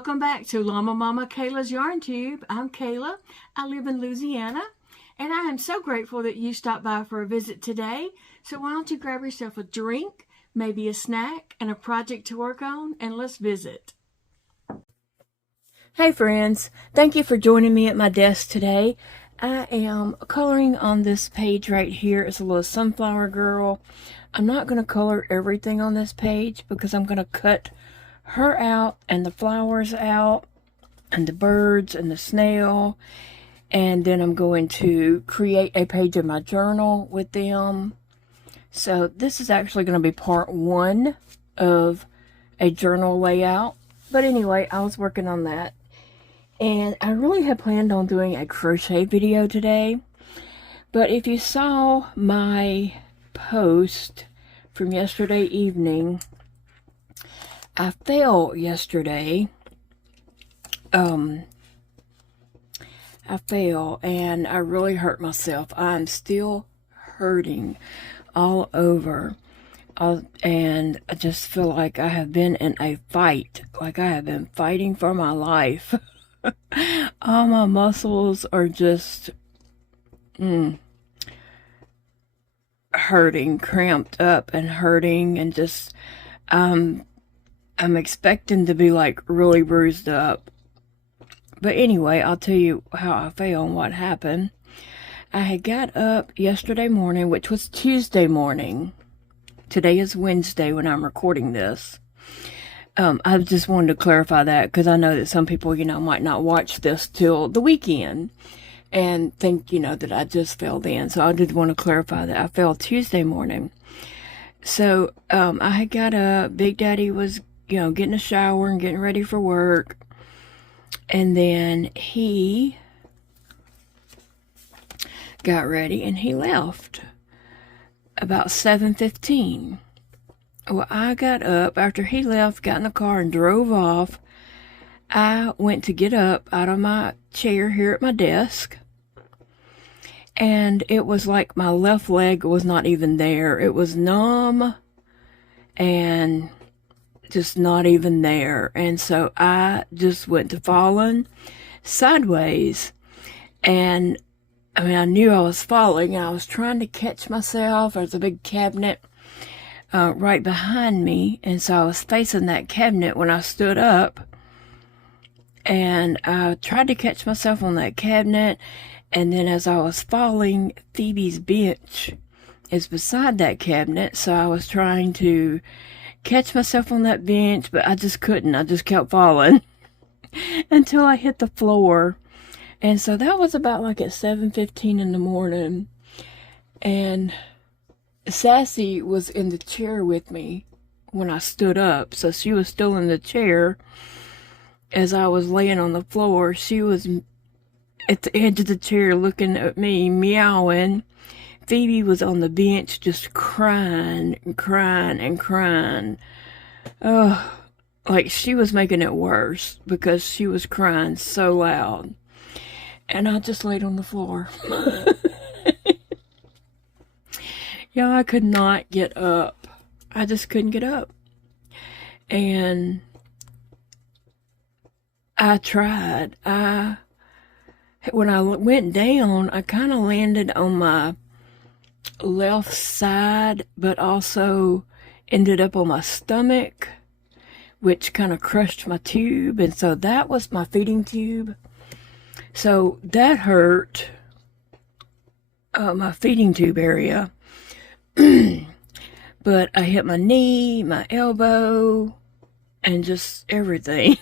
Welcome back to Llama Yarn Tube. I'm Kayla. I live in Louisiana, and I am so grateful that you stopped by for a visit today. So why don't you grab yourself a drink, maybe a snack, and a project to work on, and let's visit. Hey friends, thank you for joining me at my desk today. I am coloring on this page right here. It's a little sunflower girl. I'm not going to color everything on this page because I'm going to cut her out and the flowers out and the birds and the snail, and then I'm going to create a page of my journal with them. So this is actually going to be part one of a journal layout, but anyway, I was working on that, and I really had planned on doing a crochet video today, but if you saw my post from yesterday evening, I fell yesterday. I fell and I really hurt myself. I'm still hurting all over. And I just feel like I have been in a fight. Like I have been fighting for my life. All my muscles are just hurting, cramped up and hurting, and just I'm expecting to be like really bruised up. But anyway, I'll tell you how I fell and what happened. I had got up yesterday morning, which was Tuesday morning. Today is Wednesday when I'm recording this. I just wanted to clarify that because I know that some people, might not watch this till the weekend and think, that I just fell then. So I did want to clarify that I fell Tuesday morning. So I had got up. Big Daddy was getting a shower and getting ready for work. And then he got ready and he left about 7:15. Well, I got up after he left, got in the car and drove off. I went to get up out of my chair here at my desk. And it was like my left leg was not even there. It was numb and just not even there. And so I just went to falling sideways, and I knew I was falling, and I was trying to catch myself. There's a big cabinet right behind me, and so I was facing that cabinet when I stood up, and I tried to catch myself on that cabinet. And then as I was falling, Phoebe's bench is beside that cabinet, so I was trying to catch myself on that bench, but I just couldn't. I just kept falling until I hit the floor. And so that was about like at 7:15 in the morning. And Sassy was in the chair with me when I stood up. So she was still in the chair as I was laying on the floor. She was at the edge of the chair looking at me, meowing. Phoebe was on the bench just crying and crying and crying. Oh, like she was making it worse because she was crying so loud. And I just laid on the floor. Yeah, I could not get up. I just couldn't get up. And I tried. When I went down, I kind of landed on my left side, but also ended up on my stomach, which kind of crushed my tube. And so that was my feeding tube. So that hurt my feeding tube area. But I hit my knee, my elbow, and just everything.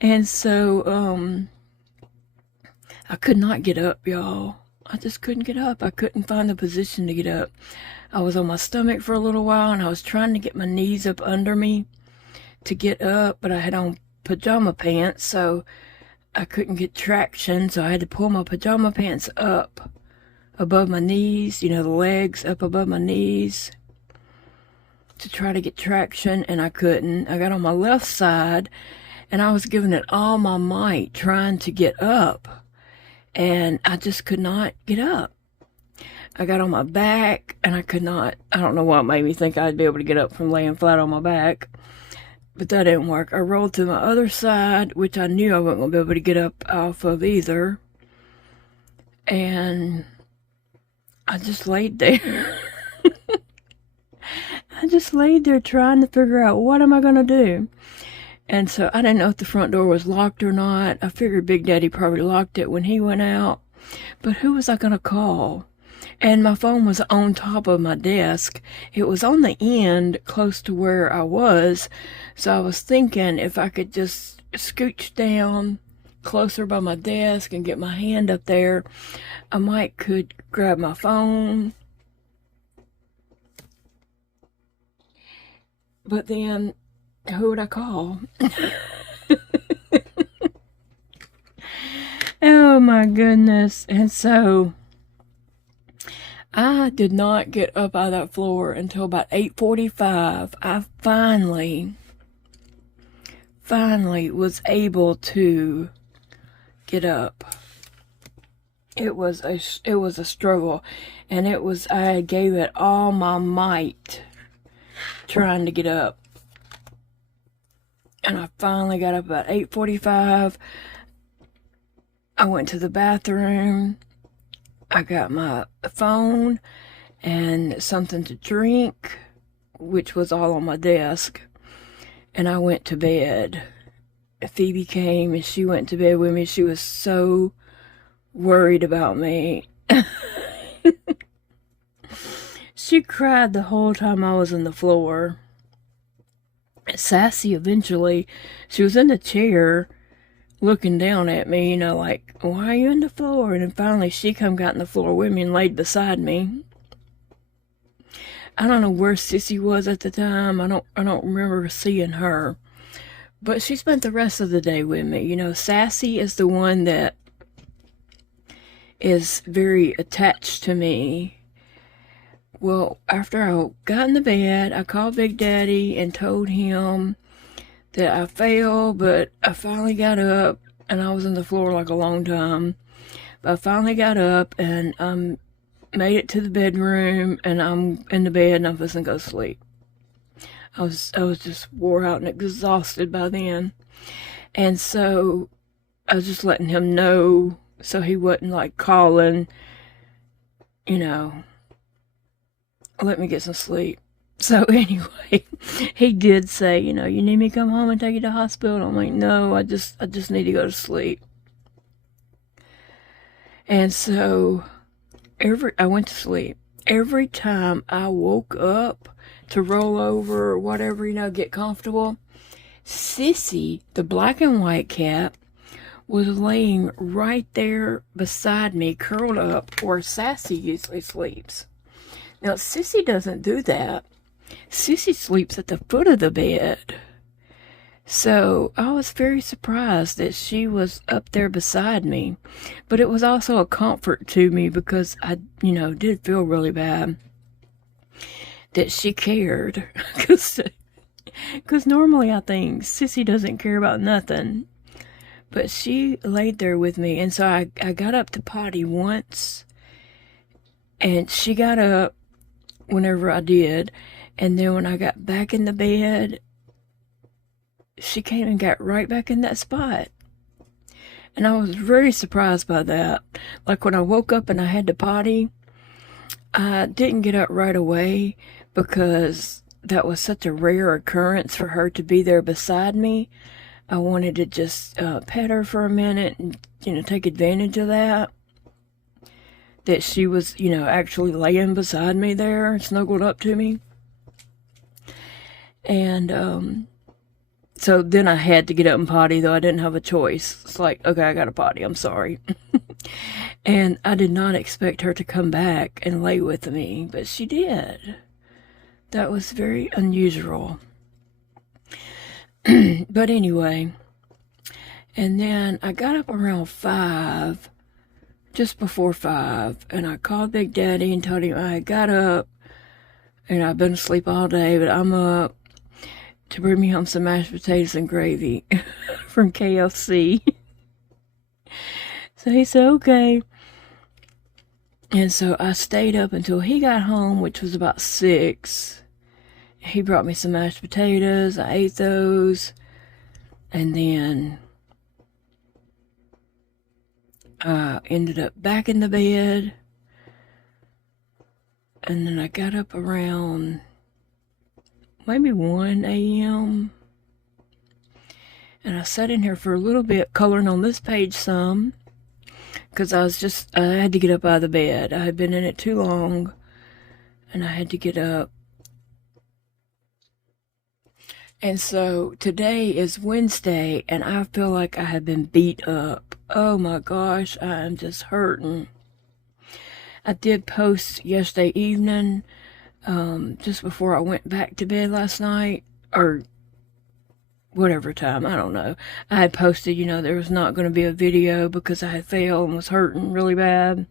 And so I could not get up, y'all. I just couldn't get up. I couldn't find the position to get up. I was on my stomach for a little while, and I was trying to get my knees up under me to get up, but I had on pajama pants, so I couldn't get traction, so I had to pull my pajama pants up above my knees, the legs up above my knees to try to get traction, and I couldn't. I got on my left side, and I was giving it all my might trying to get up. And I just could not get up. I got on my back, and I could not. I don't know what made me think I'd be able to get up from laying flat on my back. but that didn't work. I rolled to my other side, which I knew I wasn't going to be able to get up off of either. And I just laid there. I just laid there trying to figure out, what am I going to do? And so I didn't know if the front door was locked or not. I figured Big Daddy probably locked it when he went out. But who was I going to call? And my phone was on top of my desk. It was on the end close to where I was. So I was thinking if I could just scooch down closer by my desk and get my hand up there, I might could grab my phone. But then, who would I call? Oh my goodness. And so I did not get up out of that floor until about 8:45. I finally was able to get up. It was a struggle, and I gave it all my might trying to get up. And I finally got up about 8:45. I went to the bathroom. I got my phone and something to drink, which was all on my desk. And I went to bed. Phoebe came and she went to bed with me. She was so worried about me. She cried the whole time I was on the floor. Sassy eventually, she was in the chair looking down at me, like, why are you on the floor? And then finally she got on the floor with me and laid beside me. I don't know where Sissy was at the time. I don't remember seeing her. But she spent the rest of the day with me. Sassy is the one that is very attached to me. Well, after I got in the bed, I called Big Daddy and told him that I fell, but I finally got up, and I was on the floor like a long time. But I finally got up and made it to the bedroom, and I'm in the bed and I'm supposed to go to sleep. I was just wore out and exhausted by then. And so I was just letting him know so he wasn't like calling, let me get some sleep. So anyway, he did say, you need me to come home and take you to the hospital? I'm like, no, I just need to go to sleep. And so I went to sleep. Every time I woke up to roll over or whatever, get comfortable, Sissy, the black and white cat, was laying right there beside me, curled up where Sassy usually sleeps. Now, Sissy doesn't do that. Sissy sleeps at the foot of the bed. So I was very surprised that she was up there beside me. But it was also a comfort to me because I, did feel really bad that she cared. Because normally I think Sissy doesn't care about nothing. But she laid there with me. And so I got up to potty once. And she got up whenever I did. And then when I got back in the bed, she came and got right back in that spot. And I was very surprised by that. Like when I woke up and I had to potty, I didn't get up right away because that was such a rare occurrence for her to be there beside me. I wanted to just pet her for a minute and, take advantage of that. That she was, actually laying beside me there, snuggled up to me. And so then I had to get up and potty, though I didn't have a choice. It's like, okay, I got to potty, I'm sorry. And I did not expect her to come back and lay with me, but she did. That was very unusual. But anyway, and then I got up around 5, just before 5, and I called Big Daddy and told him I got up, and I've been asleep all day, but I'm up to bring me home some mashed potatoes and gravy from KFC. So he said, okay. And so I stayed up until he got home, which was about 6. he brought me some mashed potatoes. I ate those. And then ended up back in the bed. And then I got up around maybe 1 a.m. And I sat in here for a little bit, coloring on this page some. Because I had to get up out of the bed. I had been in it too long. And I had to get up. And so today is Wednesday, and I feel like I have been beat up. Oh my gosh, I am just hurting. I did post yesterday evening, just before I went back to bed last night, or whatever time, I don't know. I had posted, there was not going to be a video because I had failed and was hurting really bad.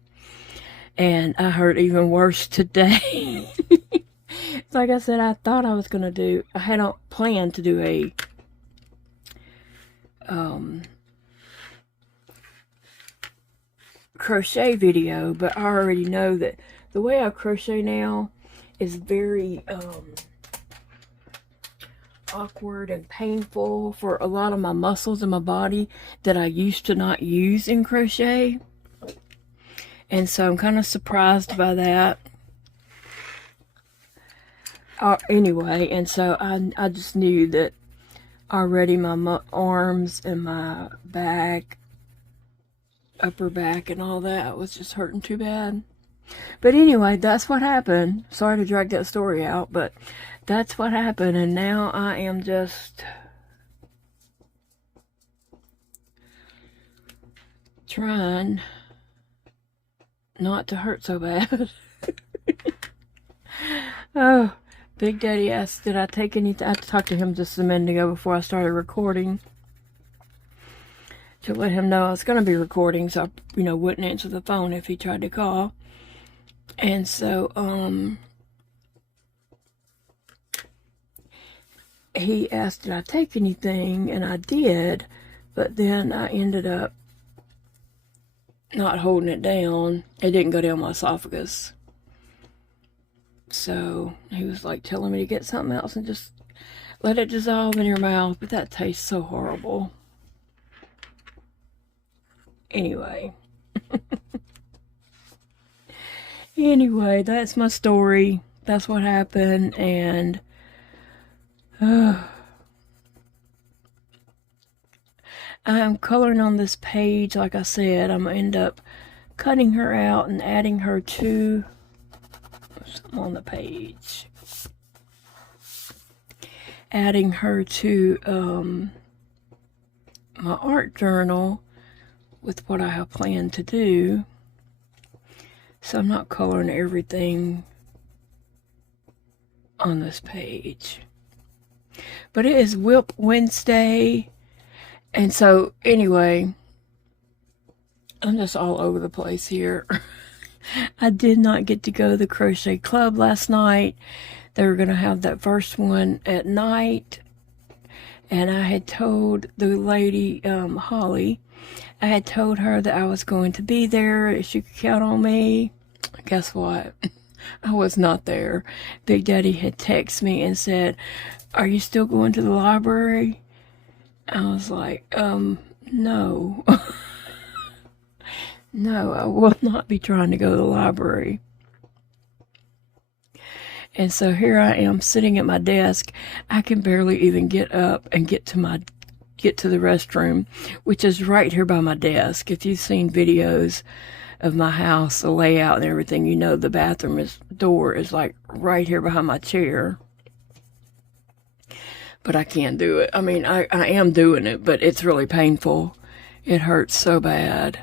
And I hurt even worse today. Like I said, I thought I was going to I had planned to do a crochet video, but I already know that the way I crochet now is very awkward and painful for a lot of my muscles in my body that I used to not use in crochet. And so I'm kind of surprised by that. Anyway, and so I just knew that already my arms and my back, upper back and all that was just hurting too bad. But anyway, that's what happened. Sorry to drag that story out, but that's what happened. And now I am just trying not to hurt so bad. Oh, Big Daddy asked, did I take anything? I had to talk to him just a minute ago before I started recording to let him know I was going to be recording, so I, wouldn't answer the phone if he tried to call. And so, he asked, did I take anything? And I did, but then I ended up not holding it down. It didn't go down my esophagus. So he was like telling me to get something else and just let it dissolve in your mouth, but that tastes so horrible. Anyway. Anyway, that's my story. That's what happened, and I'm coloring on this page. Like I said, I'm going to end up cutting her out and adding her to something on the page. Adding her to my art journal with what I have planned to do. So I'm not coloring everything on this page. But it is Whip Wednesday. And so, anyway, I'm just all over the place here. I did not get to go to the crochet club last night. They were going to have that first one at night. And I had told the lady, Holly, I had told her that I was going to be there, that she could count on me. Guess what? I was not there. Big Daddy had texted me and said, are you still going to the library? I was like, no. No, I will not be trying to go to the library. And so here I am sitting at my desk. I can barely even get up and get to the restroom, which is right here by my desk. If you've seen videos of my house, the layout and everything, the bathroom door is like right here behind my chair. But I can't do it. I mean, I am doing it, but it's really painful. It hurts so bad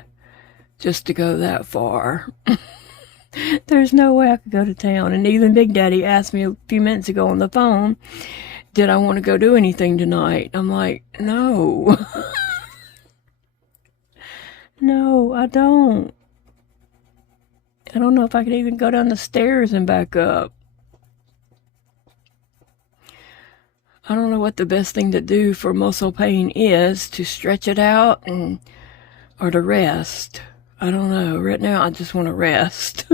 just to go that far. There's no way I could go to town. And even Big Daddy asked me a few minutes ago on the phone, did I want to go do anything tonight? I'm like, no. No, I don't. I don't know if I could even go down the stairs and back up. I don't know what the best thing to do for muscle pain is, to stretch it out or to rest. I don't know. Right now, I just want to rest.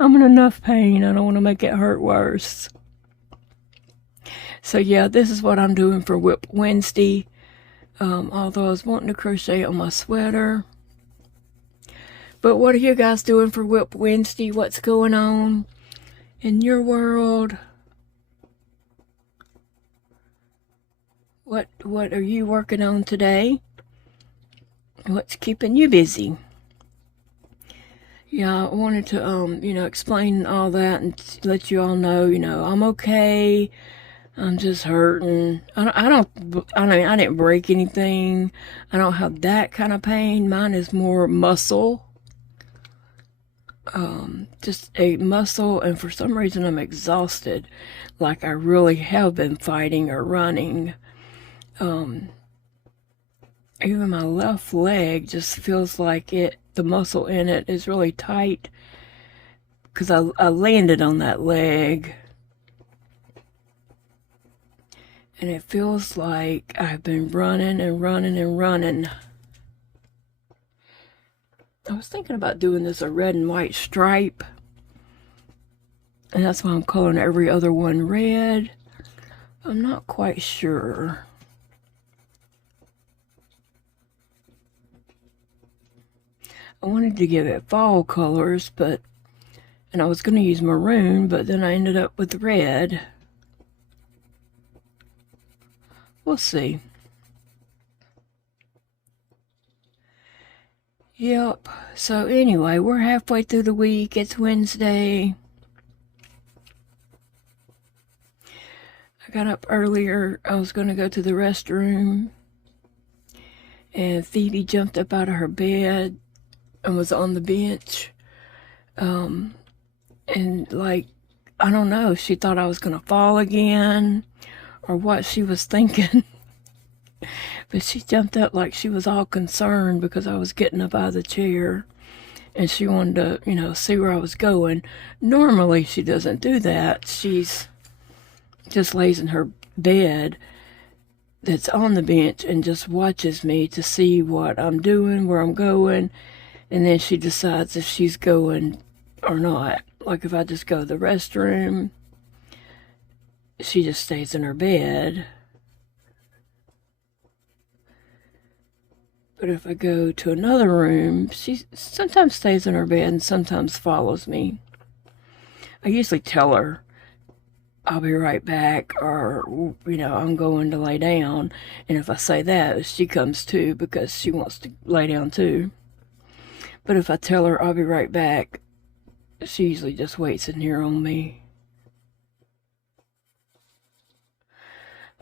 I'm in enough pain. I don't want to make it hurt worse. So yeah, this is what I'm doing for Whip Wednesday. Although I was wanting to crochet on my sweater. But what are you guys doing for Whip Wednesday? What's going on in your world? What are you working on today? What's keeping you busy? Yeah, I wanted to, explain all that and let you all know, I'm okay. I'm just hurting. I didn't break anything. I don't have that kind of pain. Mine is more muscle. Just a muscle, and for some reason I'm exhausted. Like I really have been fighting or running. Even my left leg just feels like the muscle in it is really tight because I landed on that leg. And it feels like I've been running and running and running. I was thinking about doing this a red and white stripe. And that's why I'm coloring every other one red. I'm not quite sure. I wanted to give it fall colors, and I was going to use maroon, but then I ended up with red. We'll see. Yep. So anyway, we're halfway through the week. It's Wednesday. I got up earlier. I was going to go to the restroom. And Phoebe jumped up out of her bed and was on the bench. And like, I don't know, she thought I was going to fall again or what she was thinking. But she jumped up like she was all concerned because I was getting up out of the chair. And she wanted to, see where I was going. Normally, she doesn't do that. She's just lays in her bed that's on the bench and just watches me to see what I'm doing, where I'm going. And then she decides if she's going or not. Like if I just go to the restroom, she just stays in her bed. But if I go to another room, she sometimes stays in her bed and sometimes follows me. I usually tell her I'll be right back, or, I'm going to lay down. And if I say that, she comes too because she wants to lay down too. But if I tell her I'll be right back, she usually just waits in here on me.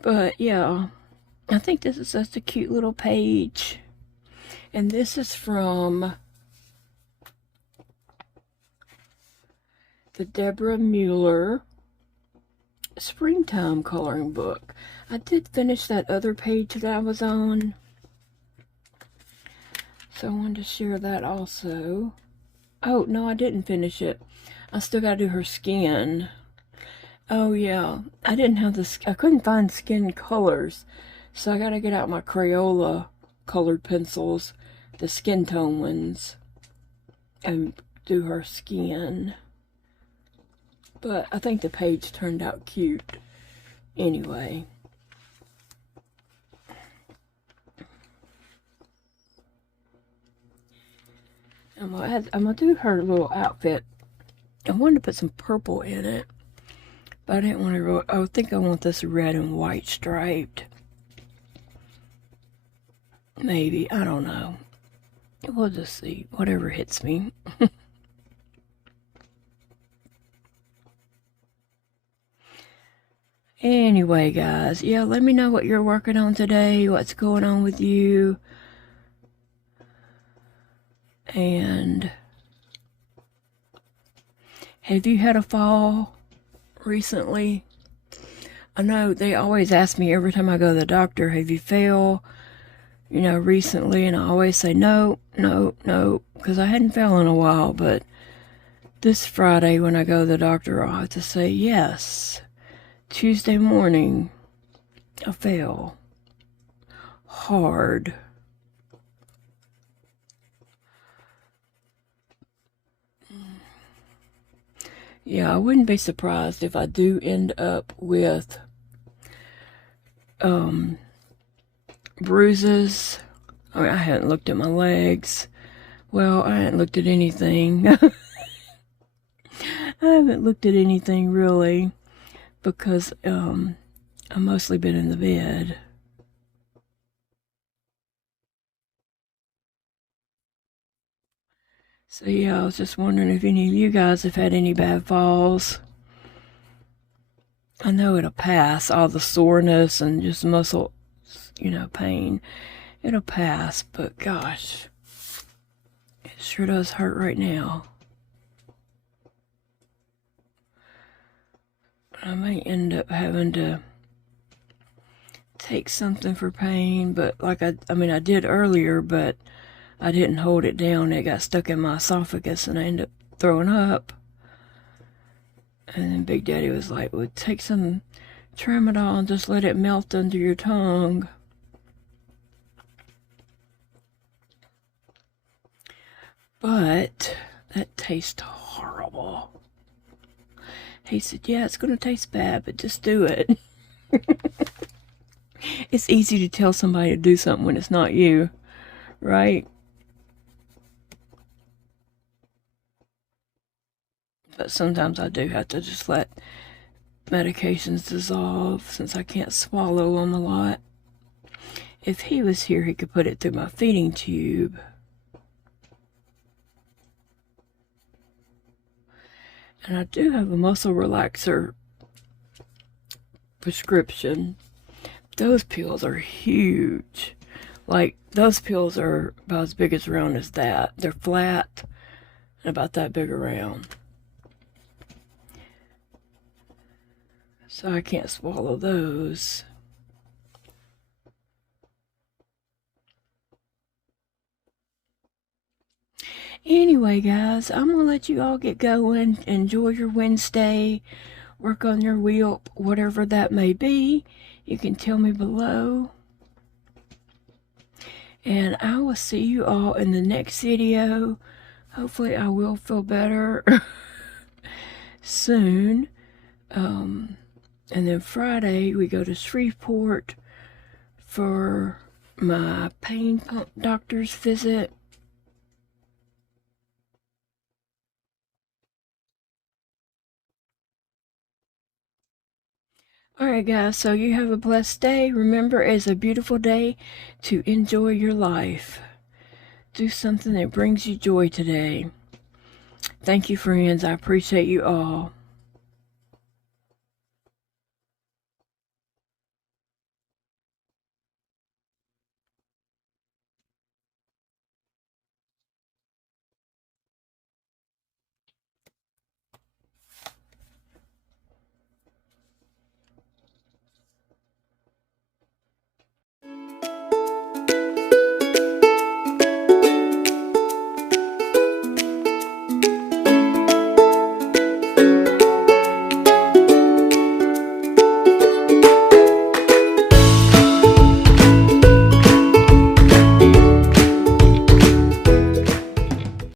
But yeah, I think this is just a cute little page. And this is from the Deborah Mueller Springtime Coloring Book. I did finish that other page that I was on. So I wanted to share that also. Oh, no, I didn't finish it. I still got to do her skin. Oh, yeah. I didn't have I couldn't find skin colors. So I got to get out my Crayola colored pencils, the skin tone ones, and do her skin. But I think the page turned out cute anyway. I'm gonna do her little outfit. I wanted to put some purple in it, but I didn't want to. I think I want this red and white striped. Maybe, I don't know. We'll just see. Whatever hits me. Anyway, guys, yeah, let me know what you're working on today, what's going on with you. And have you had a fall recently? I know they always ask me every time I go to the doctor, have you fell, recently? And I always say no, because I hadn't fell in a while. But this Friday when I go to the doctor, I'll have to say yes. Tuesday morning, I fell hard. Yeah, I wouldn't be surprised if I do end up with bruises. I mean, I hadn't looked at my legs. Well, I hadn't looked at anything. I haven't looked at anything really because I've mostly been in the bed. So yeah, I was just wondering if any of you guys have had any bad falls. I know it'll pass, all the soreness and just muscle, pain. It'll pass, but gosh, it sure does hurt right now. I may end up having to take something for pain, but like I did earlier, but I didn't hold it down. It got stuck in my esophagus and I ended up throwing up. And then Big Daddy was like, well, take some tramadol and just let it melt under your tongue. But that tastes horrible. He said, yeah, it's going to taste bad, but just do it. It's easy to tell somebody to do something when it's not you, right? But sometimes I do have to just let medications dissolve since I can't swallow them a lot. If he was here, he could put it through my feeding tube. And I do have a muscle relaxer prescription. Those pills are huge. Like, those pills are about as big as around as that. They're flat and about that big around. So I can't swallow those. Anyway, guys, I'm going to let you all get going. Enjoy your Wednesday. Work on your wheel, whatever that may be. You can tell me below. And I will see you all in the next video. Hopefully I will feel better soon. And then Friday we go to Shreveport for my pain pump doctor's visit. Alright guys, so you have a blessed day. Remember, it's a beautiful day to enjoy your life. Do something that brings you joy today. Thank you, friends. I appreciate you all.